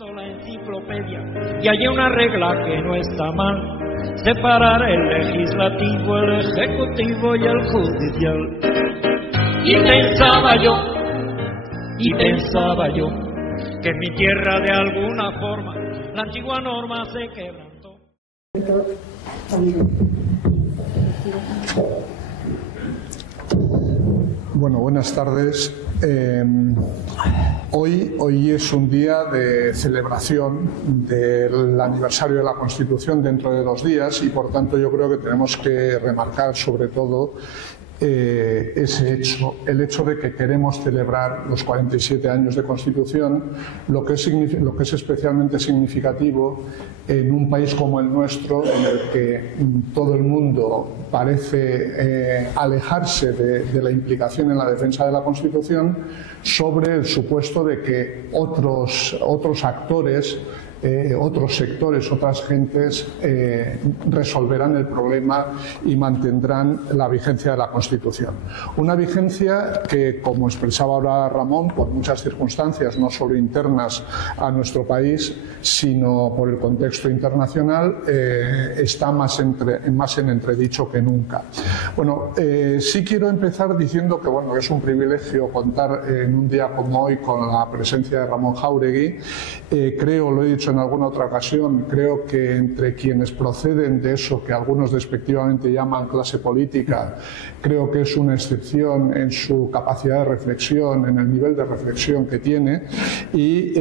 La enciclopedia y hay una regla que no está mal: separar el legislativo, el ejecutivo y el judicial. Y pensaba yo que en mi tierra de alguna forma la antigua norma se quebrantó. Bueno, buenas tardes. Hoy es un día de celebración del aniversario de la Constitución dentro de 2 días y por tanto yo creo que tenemos que remarcar sobre todo ese hecho, el hecho de que queremos celebrar los 47 años de Constitución, lo que es especialmente significativo en un país como el nuestro, en el que todo el mundo parece alejarse de la implicación en la defensa de la Constitución, sobre el supuesto de que otros actores, otros sectores, otras gentes resolverán el problema y mantendrán la vigencia de la Constitución. Una vigencia que, como expresaba ahora Ramón, por muchas circunstancias, no solo internas a nuestro país, sino por el contexto internacional, está más en entredicho que nunca. Bueno, sí quiero empezar diciendo que bueno, es un privilegio contar en un día como hoy con la presencia de Ramón Jáuregui. Creo, lo he dicho en alguna otra ocasión, creo que entre quienes proceden de eso que algunos despectivamente llaman clase política, creo que es una excepción en su capacidad de reflexión, en el nivel de reflexión que tiene, y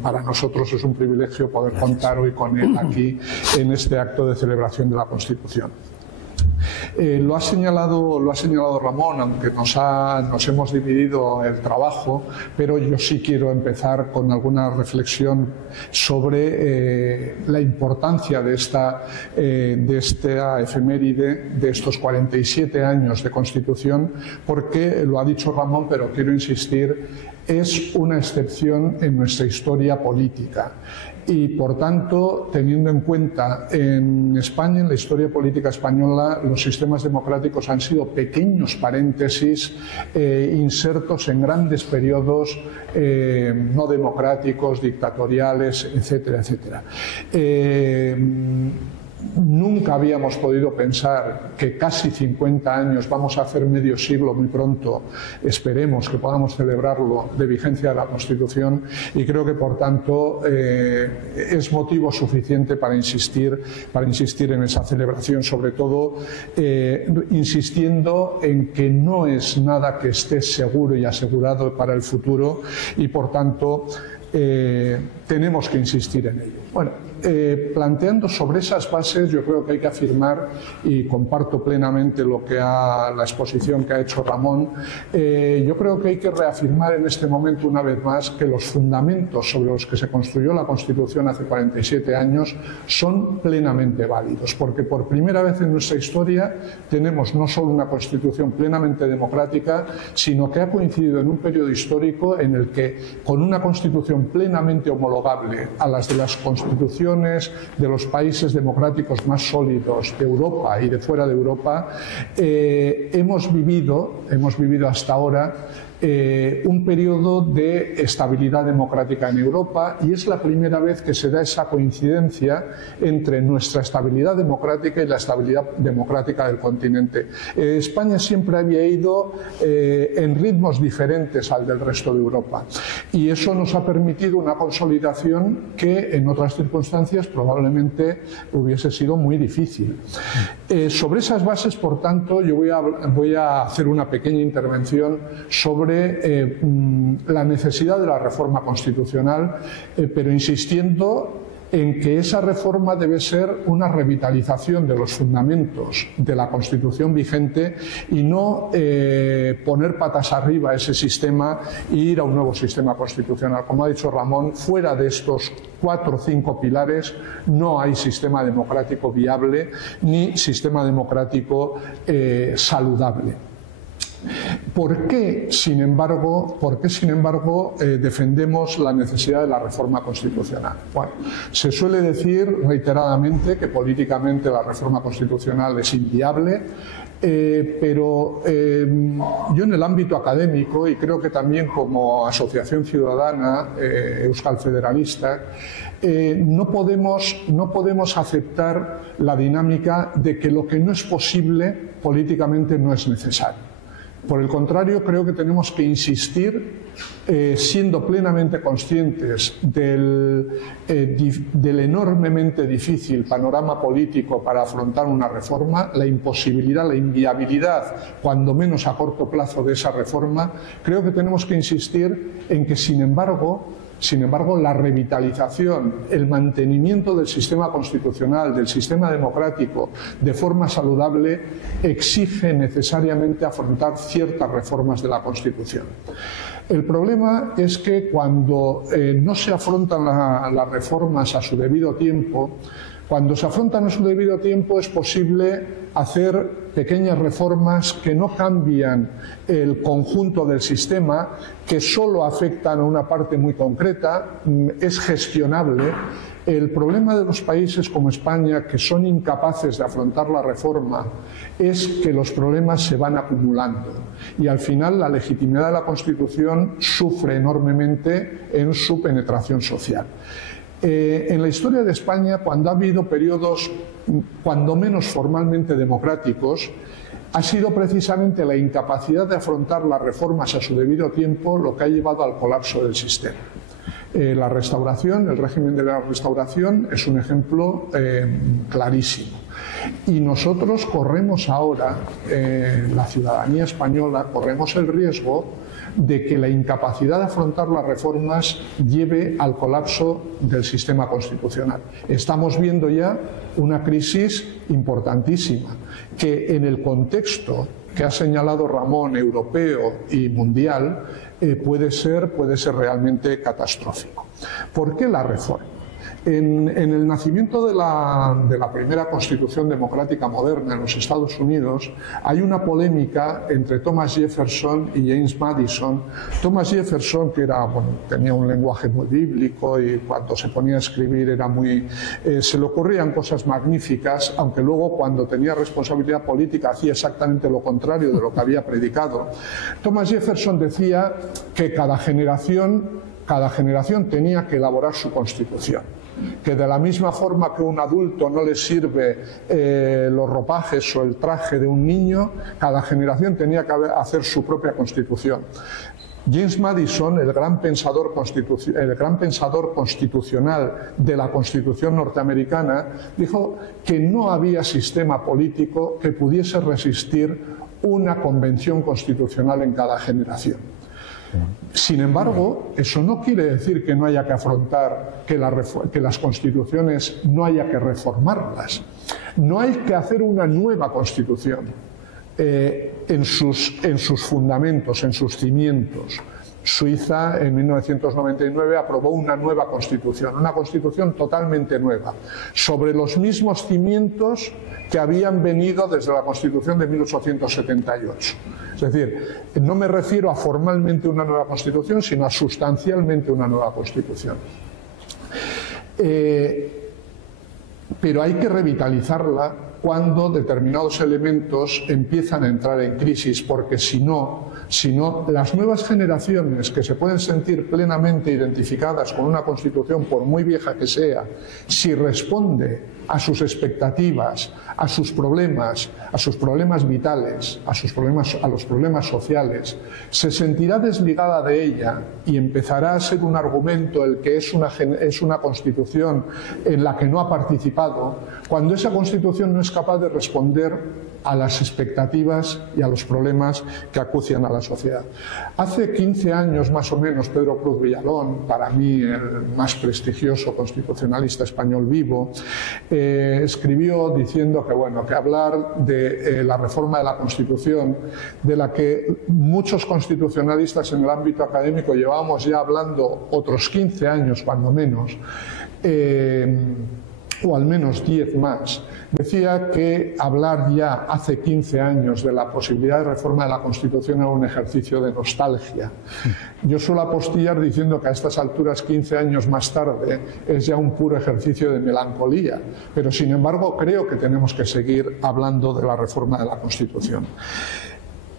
para nosotros es un privilegio poder contar hoy con él aquí en este acto de celebración de la Constitución. Lo ha señalado Ramón, aunque nos hemos dividido el trabajo, pero yo sí quiero empezar con alguna reflexión sobre la importancia de esta efeméride, de estos 47 años de Constitución, porque lo ha dicho Ramón, pero quiero insistir, es una excepción en nuestra historia política. Y, por tanto, teniendo en cuenta en España, en la historia política española, los sistemas democráticos han sido pequeños paréntesis, insertos en grandes periodos no democráticos, dictatoriales, etcétera, etcétera. Nunca habíamos podido pensar que casi 50 años, vamos a hacer medio siglo muy pronto, esperemos que podamos celebrarlo, de vigencia de la Constitución, y creo que por tanto es motivo suficiente para insistir en esa celebración, sobre todo insistiendo en que no es nada que esté seguro y asegurado para el futuro y por tanto tenemos que insistir en ello. Bueno, planteando sobre esas bases, yo creo que hay que afirmar, y comparto plenamente la exposición que ha hecho Ramón, yo creo que hay que reafirmar en este momento una vez más que los fundamentos sobre los que se construyó la Constitución hace 47 años son plenamente válidos, porque por primera vez en nuestra historia tenemos no solo una Constitución plenamente democrática, sino que ha coincidido en un periodo histórico en el que, con una Constitución plenamente homologable a las de las constituciones de los países democráticos más sólidos de Europa y de fuera de Europa, hemos vivido hasta ahora un periodo de estabilidad democrática en Europa, y es la primera vez que se da esa coincidencia entre nuestra estabilidad democrática y la estabilidad democrática del continente. España siempre había ido en ritmos diferentes al del resto de Europa, y eso nos ha permitido una consolidación que en otras circunstancias probablemente hubiese sido muy difícil. Sobre esas bases, por tanto, yo voy a hacer una pequeña intervención sobre la necesidad de la reforma constitucional, pero insistiendo en que esa reforma debe ser una revitalización de los fundamentos de la Constitución vigente y no poner patas arriba ese sistema e ir a un nuevo sistema constitucional. Como ha dicho Ramón, fuera de estos 4 o 5 pilares no hay sistema democrático viable ni sistema democrático saludable. ¿Por qué, sin embargo, defendemos la necesidad de la reforma constitucional? Bueno, se suele decir reiteradamente que políticamente la reforma constitucional es inviable, pero yo en el ámbito académico, y creo que también como asociación ciudadana Euskal Federalista, no podemos aceptar la dinámica de que lo que no es posible políticamente no es necesario. Por el contrario, creo que tenemos que insistir, siendo plenamente conscientes del enormemente difícil panorama político para afrontar una reforma, la imposibilidad, la inviabilidad, cuando menos a corto plazo, de esa reforma. Creo que tenemos que insistir en que, sin embargo, la revitalización, el mantenimiento del sistema constitucional, del sistema democrático, de forma saludable, exige necesariamente afrontar ciertas reformas de la Constitución. El problema es que cuando no se afrontan las reformas a su debido tiempo, cuando se afrontan a su debido tiempo es posible hacer pequeñas reformas que no cambian el conjunto del sistema, que solo afectan a una parte muy concreta, es gestionable. El problema de los países como España, que son incapaces de afrontar la reforma, es que los problemas se van acumulando y al final la legitimidad de la Constitución sufre enormemente en su penetración social. En la historia de España, cuando ha habido periodos cuando menos formalmente democráticos, ha sido precisamente la incapacidad de afrontar las reformas a su debido tiempo lo que ha llevado al colapso del sistema. La Restauración, el régimen de la Restauración, es un ejemplo clarísimo. Y nosotros corremos ahora, la ciudadanía española, corremos el riesgo de que la incapacidad de afrontar las reformas lleve al colapso del sistema constitucional. Estamos viendo ya una crisis importantísima que, en el contexto que ha señalado Ramón, europeo y mundial, puede ser realmente catastrófico. ¿Por qué la reforma? En el nacimiento de la primera Constitución democrática moderna en los Estados Unidos hay una polémica entre Thomas Jefferson y James Madison. Thomas Jefferson, que tenía un lenguaje muy bíblico y cuando se ponía a escribir se le ocurrían cosas magníficas, aunque luego cuando tenía responsabilidad política hacía exactamente lo contrario de lo que había predicado. Thomas Jefferson decía que cada generación tenía que elaborar su constitución, que de la misma forma que a un adulto no le sirve los ropajes o el traje de un niño, cada generación tenía que hacer su propia constitución. James Madison, el gran pensador constitucional de la Constitución norteamericana, dijo que no había sistema político que pudiese resistir una convención constitucional en cada generación. Sin embargo, eso no quiere decir que no haya que afrontar que las constituciones no haya que reformarlas. No hay que hacer una nueva constitución en sus fundamentos, en sus cimientos. Suiza en 1999 aprobó una nueva constitución, una constitución totalmente nueva, sobre los mismos cimientos que habían venido desde la Constitución de 1878. Es decir, no me refiero a formalmente una nueva constitución, sino a sustancialmente una nueva constitución. Pero hay que revitalizarla cuando determinados elementos empiezan a entrar en crisis, porque si no, las nuevas generaciones que se pueden sentir plenamente identificadas con una Constitución, por muy vieja que sea, si responde a sus expectativas, a sus problemas vitales, a los problemas sociales, se sentirá desligada de ella y empezará a ser un argumento el que es una Constitución en la que no ha participado, cuando esa Constitución no es capaz de responder a las expectativas y a los problemas que acucian a la sociedad. Hace 15 años más o menos, Pedro Cruz Villalón, para mí el más prestigioso constitucionalista español vivo, escribió diciendo que hablar de la reforma de la Constitución, de la que muchos constitucionalistas en el ámbito académico llevábamos ya hablando otros 15 años cuando menos, o al menos 10 más, decía que hablar ya hace 15 años de la posibilidad de reforma de la Constitución era un ejercicio de nostalgia. Yo suelo apostillar diciendo que a estas alturas, 15 años más tarde, es ya un puro ejercicio de melancolía, pero sin embargo creo que tenemos que seguir hablando de la reforma de la Constitución.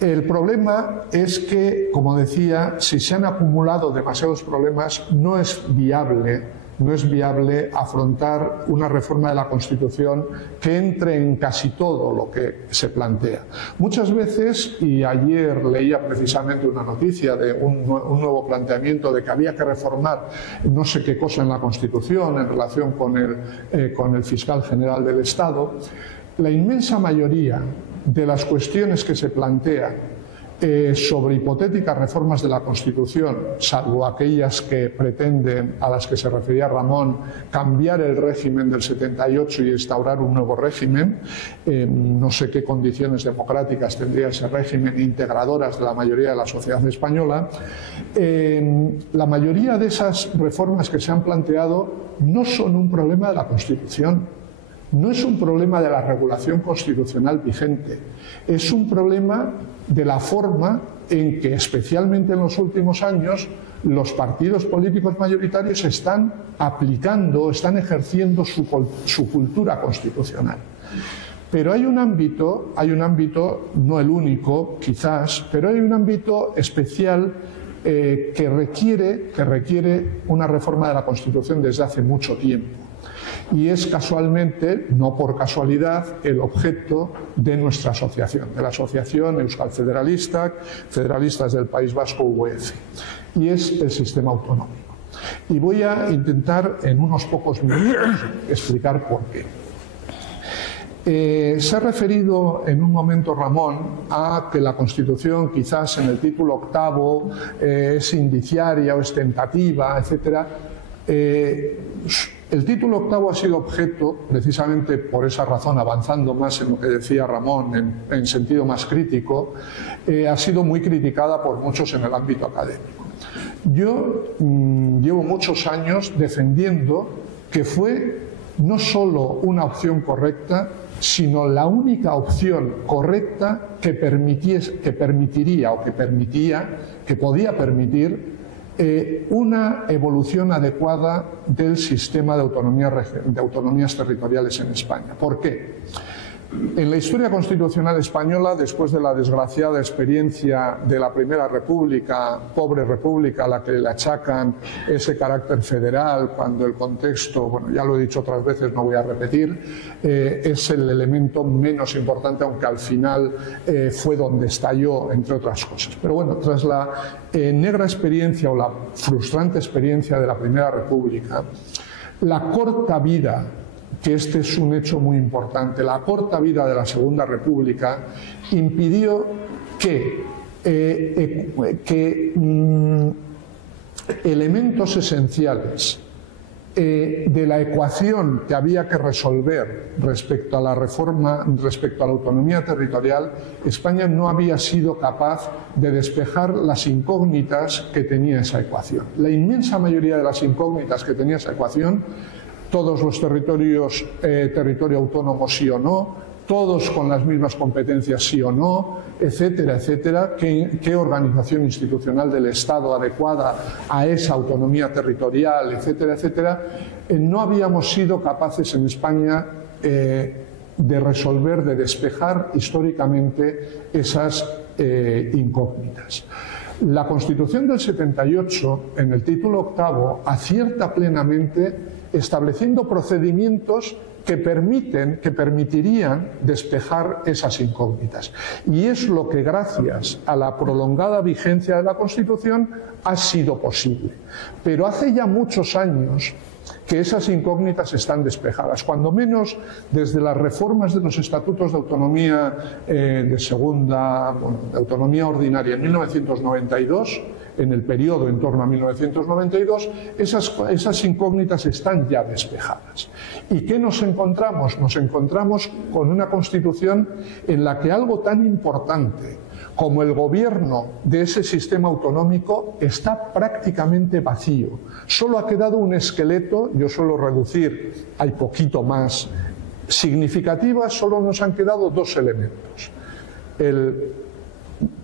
El problema es que, como decía, si se han acumulado demasiados problemas, no es viable afrontar una reforma de la Constitución que entre en casi todo lo que se plantea. Muchas veces, y ayer leía precisamente una noticia de un nuevo planteamiento de que había que reformar no sé qué cosa en la Constitución en relación con el fiscal general del Estado, la inmensa mayoría de las cuestiones que se plantean sobre hipotéticas reformas de la Constitución, salvo aquellas que pretenden, a las que se refería Ramón, cambiar el régimen del 78 y instaurar un nuevo régimen, no sé qué condiciones democráticas tendría ese régimen, integradoras de la mayoría de la sociedad española, la mayoría de esas reformas que se han planteado no son un problema de la Constitución. No es un problema de la regulación constitucional vigente, es un problema de la forma en que, especialmente en los últimos años, los partidos políticos mayoritarios están aplicando, están ejerciendo su cultura constitucional. Pero hay un ámbito, no el único quizás, pero hay un ámbito especial que requiere una reforma de la Constitución desde hace mucho tiempo. Y es casualmente, no por casualidad, el objeto de nuestra asociación, de la Asociación Euskal Federalistak, Federalistas del País Vasco, UEF, y es el sistema autonómico. Y voy a intentar en unos pocos minutos explicar por qué. Se ha referido en un momento Ramón a que la Constitución quizás en el título octavo es indiciaria o es tentativa, etc. El título octavo ha sido objeto, precisamente por esa razón, avanzando más en lo que decía Ramón, en sentido más crítico, ha sido muy criticada por muchos en el ámbito académico. Yo llevo muchos años defendiendo que fue no solo una opción correcta, sino la única opción correcta que podía permitir una evolución adecuada del sistema de autonomías territoriales en España. ¿Por qué? En la historia constitucional española, después de la desgraciada experiencia de la Primera República, pobre república a la que le achacan ese carácter federal, cuando el contexto, bueno, ya lo he dicho otras veces, no voy a repetir, es el elemento menos importante, aunque al final fue donde estalló, entre otras cosas. Pero bueno, tras la negra experiencia o la frustrante experiencia de la Primera República, la corta vida, que este es un hecho muy importante, la corta vida de la Segunda República impidió que elementos esenciales de la ecuación que había que resolver respecto a la reforma, respecto a la autonomía territorial, España no había sido capaz de despejar las incógnitas que tenía esa ecuación. La inmensa mayoría de las incógnitas que tenía esa ecuación, todos los territorios, territorio autónomo sí o no, todos con las mismas competencias sí o no, etcétera, etcétera, qué organización institucional del Estado adecuada a esa autonomía territorial, etcétera, etcétera, no habíamos sido capaces en España de resolver, de despejar históricamente esas incógnitas. La Constitución del 78, en el título octavo, acierta plenamente estableciendo procedimientos que permitirían despejar esas incógnitas. Y es lo que, gracias a la prolongada vigencia de la Constitución, ha sido posible. Pero hace ya muchos años que esas incógnitas están despejadas, cuando menos desde las reformas de los estatutos de autonomía de autonomía ordinaria en 1992, en el periodo en torno a 1992, esas incógnitas están ya despejadas. ¿Y qué nos encontramos? Nos encontramos con una Constitución en la que algo tan importante como el gobierno de ese sistema autonómico está prácticamente vacío. Solo ha quedado un esqueleto, yo suelo reducir, hay poquito más significativas, solo nos han quedado dos elementos. El,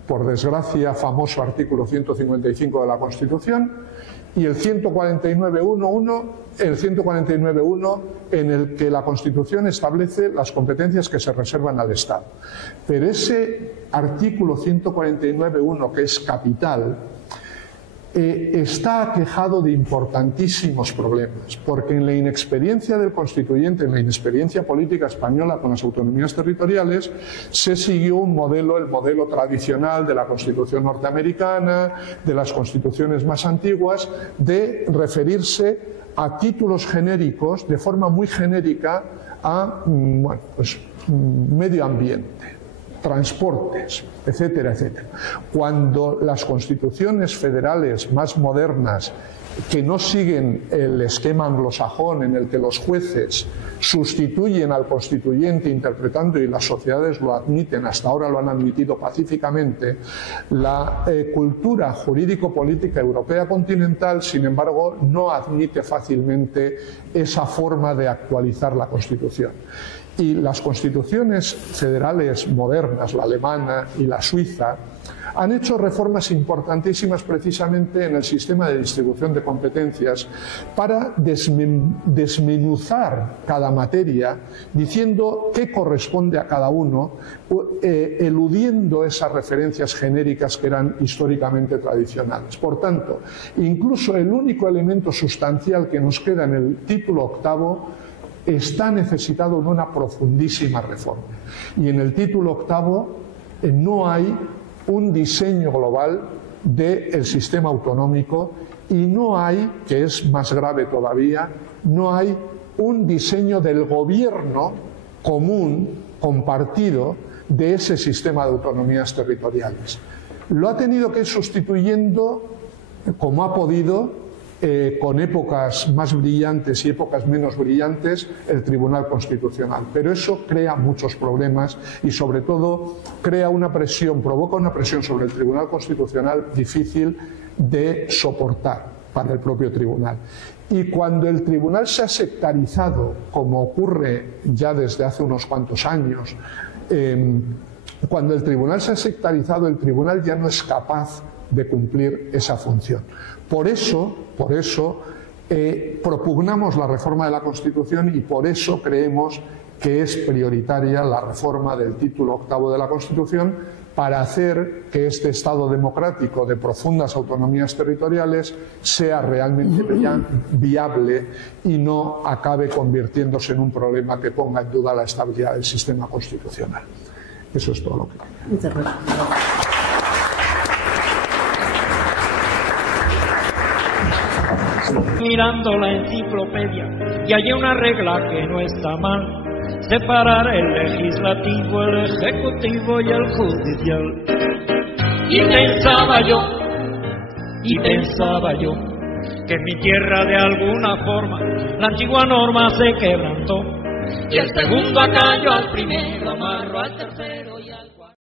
por desgracia, famoso artículo 155 de la Constitución y el 149.1 en el que la Constitución establece las competencias que se reservan al Estado. Pero ese artículo 149.1, que es capital, está aquejado de importantísimos problemas, porque en la inexperiencia del constituyente, en la inexperiencia política española con las autonomías territoriales, se siguió un modelo, el modelo tradicional de la Constitución norteamericana, de las constituciones más antiguas, de referirse a títulos genéricos, de forma muy genérica, a medio ambiente, transportes, etcétera, etcétera. Cuando las constituciones federales más modernas, que no siguen el esquema anglosajón en el que los jueces sustituyen al constituyente interpretando, y las sociedades lo admiten, hasta ahora lo han admitido pacíficamente, la cultura jurídico-política europea continental, sin embargo, no admite fácilmente esa forma de actualizar la Constitución. Y las constituciones federales modernas, la alemana y la suiza, han hecho reformas importantísimas precisamente en el sistema de distribución de competencias para desmenuzar cada materia, diciendo qué corresponde a cada uno, eludiendo esas referencias genéricas que eran históricamente tradicionales. Por tanto, incluso el único elemento sustancial que nos queda en el título octavo está necesitado de una profundísima reforma. Y en el título octavo no hay un diseño global del sistema autonómico y no hay, que es más grave todavía, no hay un diseño del gobierno común, compartido, de ese sistema de autonomías territoriales. Lo ha tenido que ir sustituyendo como ha podido, con épocas más brillantes y épocas menos brillantes, el Tribunal Constitucional. Pero eso crea muchos problemas y, sobre todo, crea una presión, provoca una presión sobre el Tribunal Constitucional difícil de soportar para el propio Tribunal. Y cuando el Tribunal se ha sectarizado, como ocurre ya desde hace unos cuantos años, cuando el Tribunal se ha sectarizado, el Tribunal ya no es capaz de cumplir esa función. Por eso propugnamos la reforma de la Constitución y por eso creemos que es prioritaria la reforma del título octavo de la Constitución para hacer que este Estado democrático de profundas autonomías territoriales sea realmente viable y no acabe convirtiéndose en un problema que ponga en duda la estabilidad del sistema constitucional. Eso es todo lo que quiero. Muchas gracias. Mirando la enciclopedia y hallé una regla que no está mal: separar el legislativo, el ejecutivo y el judicial. Y pensaba yo que en mi tierra de alguna forma la antigua norma se quebrantó, y el segundo acallo al primero, amarro al tercero y al cuarto.